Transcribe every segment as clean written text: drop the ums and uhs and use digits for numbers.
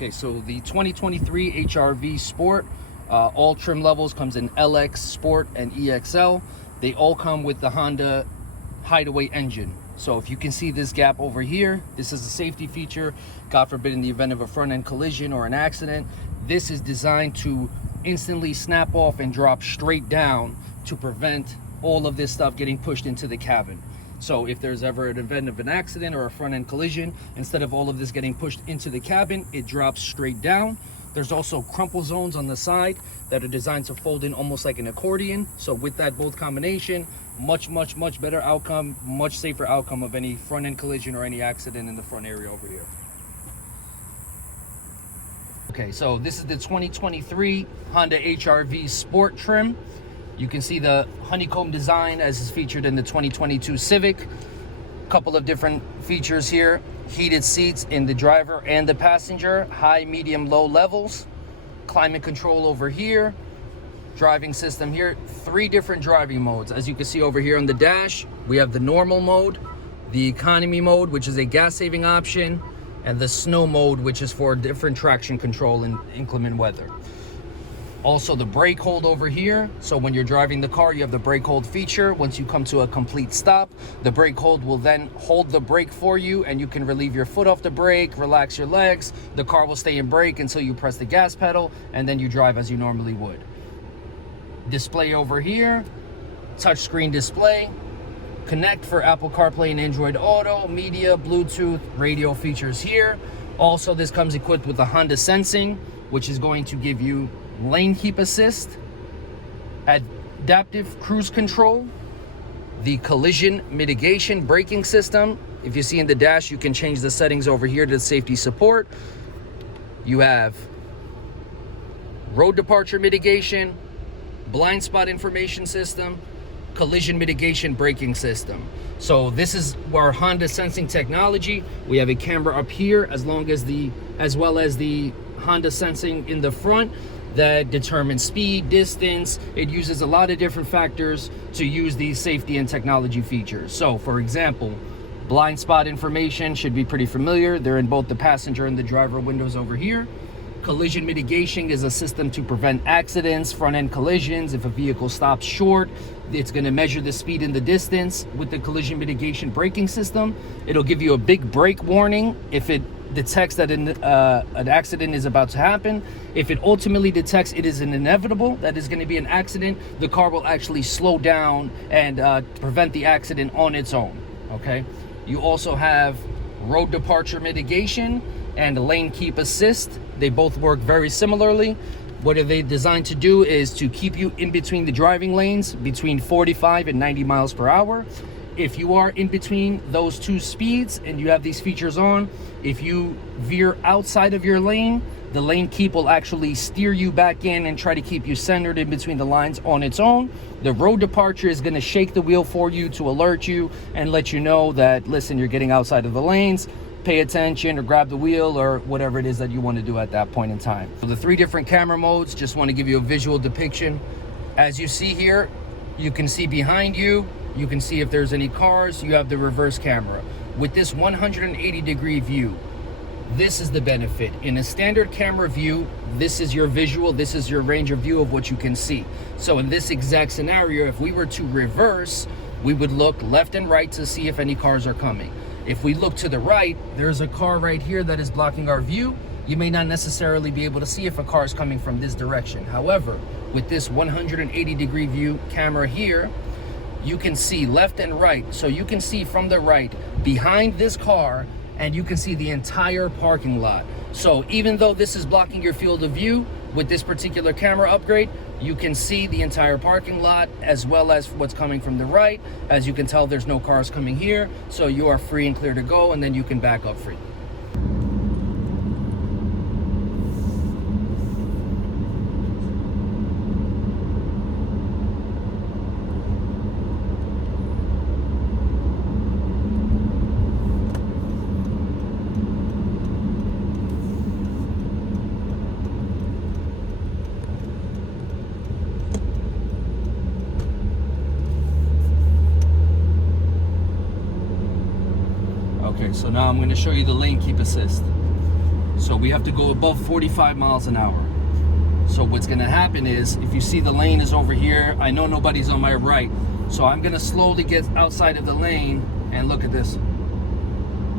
Okay, so the 2023 HR-V Sport, all trim levels comes in LX, Sport, and EXL. They all come with the Honda Hideaway engine. So if you can see this gap over here, this is a safety feature. God forbid, in the event of a front-end collision or an accident, this is designed to instantly snap off and drop straight down to prevent all of this stuff getting pushed into the cabin. So if there's ever an event of an accident or a front-end collision, instead of all of this getting pushed into the cabin, it drops straight down. There's also crumple zones on the side that are designed to fold in almost like an accordion. So with that both combination, much better outcome, much safer outcome of any front-end collision or any accident in the front area over here. Okay, so this is the 2023 Honda HR-V Sport trim. You can see the honeycomb design as is featured in the 2022 Civic. Couple of different features here. Heated seats in the driver and the passenger, high, medium, low levels. Climate control over here. Driving system here, 3 different driving modes. As you can see over here on the dash, we have the normal mode, the economy mode, which is a gas saving option, and the snow mode, which is for different traction control in inclement weather. Also the brake hold over here. So when you're driving the car, you have the brake hold feature. Once you come to a complete stop, the brake hold will then hold the brake for you, and you can relieve your foot off the brake, relax your legs. The car will stay in brake until you press the gas pedal, and then you drive as you normally would. Display over here, touchscreen display, connect for Apple CarPlay and Android Auto, media, Bluetooth, radio features here. Also, this comes equipped with the Honda Sensing, which is going to give you lane keep assist, adaptive cruise control, the collision mitigation braking system. If you see in the dash, you can change the settings over here to safety support. You have road departure mitigation, blind spot information system, collision mitigation braking system. So this is our Honda Sensing technology. We have a camera up here as well as the Honda Sensing in the front that determines speed, distance. It uses a lot of different factors to use these safety and technology features. So for example, blind spot information should be pretty familiar. They're in both the passenger and the driver windows over here. Collision mitigation is a system to prevent accidents, front-end collisions. If a vehicle stops short, it's going to measure the speed and the distance. With the collision mitigation braking system, it'll give you a big brake warning if it detects that an accident is about to happen. If it ultimately detects it is an inevitable, that is going to be an accident, the car will actually slow down and prevent the accident on its own. Okay. You also have road departure mitigation and lane keep assist. They both work very similarly. What are they designed to do is to keep you in between the driving lanes between 45 and 90 miles per hour. If you are in between those two speeds and you have these features on, if you veer outside of your lane, the lane keep will actually steer you back in and try to keep you centered in between the lines on its own. The road departure is going to shake the wheel for you to alert you and let you know that, listen, you're getting outside of the lanes. Pay attention or grab the wheel or whatever it is that you want to do at that point in time. So the 3 different camera modes, just want to give you a visual depiction. As you see here, you can see behind you. You can see if there's any cars. You have the reverse camera. With this 180-degree view, this is the benefit. In a standard camera view, this is your visual, this is your range of view of what you can see. So in this exact scenario, if we were to reverse, we would look left and right to see if any cars are coming. If we look to the right, there's a car right here that is blocking our view. You may not necessarily be able to see if a car is coming from this direction. However, with this 180-degree view camera here, you can see left and right. So you can see from the right behind this car, and you can see the entire parking lot. So even though this is blocking your field of view, with this particular camera upgrade, you can see the entire parking lot as well as what's coming from the right. As you can tell, there's no cars coming here, so you are free and clear to go, and then you can back up free. Okay, so now I'm going to show you the lane keep assist. So we have to go above 45 miles an hour. So what's gonna happen is, if you see the lane is over here, I know nobody's on my right, so I'm gonna slowly get outside of the lane, and look at this.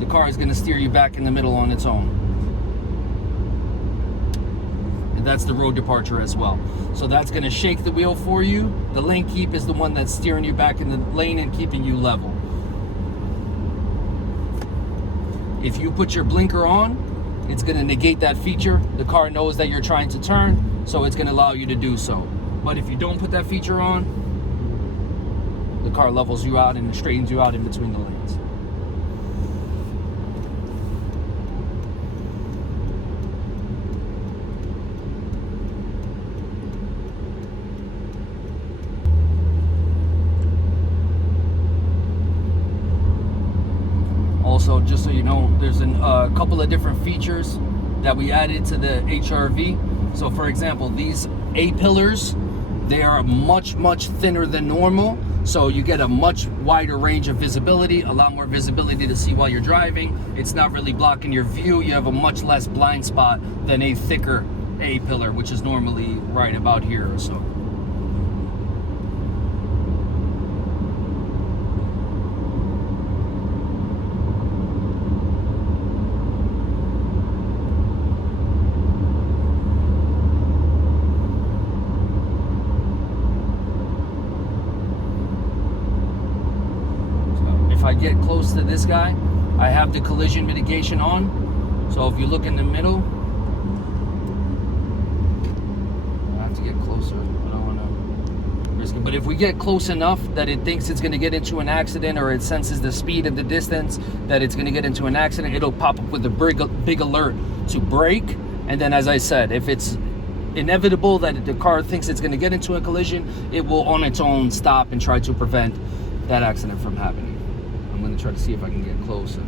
The car is gonna steer you back in the middle on its own. And that's the road departure as well. So that's gonna shake the wheel for you. The lane keep is the one that's steering you back in the lane and keeping you level. If you put your blinker on, it's gonna negate that feature. The car knows that you're trying to turn, so it's gonna allow you to do so. But if you don't put that feature on, the car levels you out and straightens you out in between the lanes. Also, just so you know, there's a couple of different features that we added to the HRV. So for example, these A-pillars, they are much thinner than normal, so you get a much wider range of visibility, a lot more visibility to see while you're driving. It's not really blocking your view. You have a much less blind spot than a thicker A-pillar, which is normally right about here or so. I get close to this guy, I have the collision mitigation on. So if you look in the middle, I have to get closer. I don't want to risk it. But if we get close enough that it thinks it's going to get into an accident, or it senses the speed and the distance that it's going to get into an accident, it'll pop up with a big alert to brake. And then, as I said, if it's inevitable that the car thinks it's going to get into a collision, it will on its own stop and try to prevent that accident from happening. I'm going to try to see if I can get closer.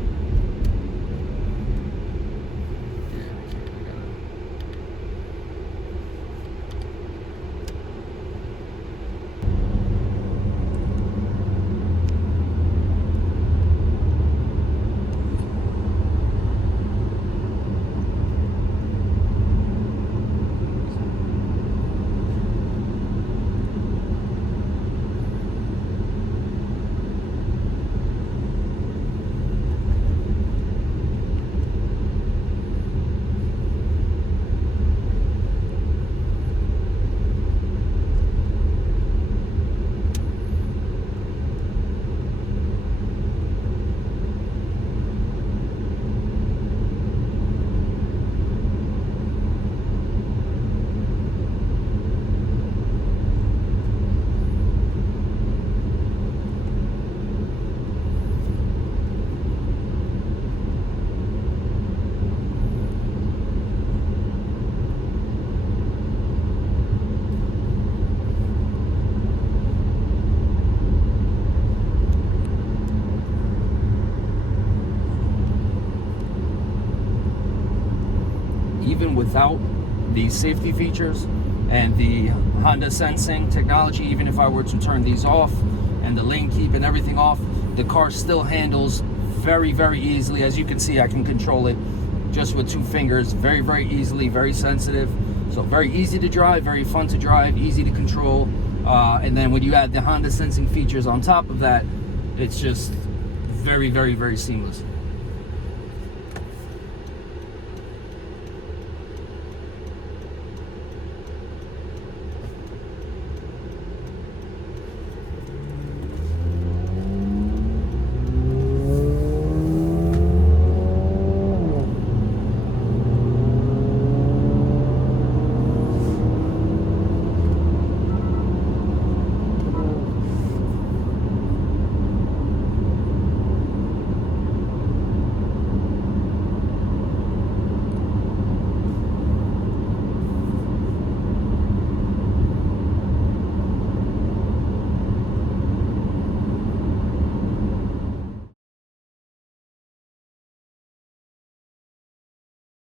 Even without the safety features and the Honda sensing technology, even if I were to turn these off and the lane keep and everything off, the car still handles very easily. As you can see, I can control it just with 2 fingers, very easily, very sensitive. So very easy to drive, very fun to drive, easy to control. And then when you add the Honda sensing features on top of that, it's just very seamless.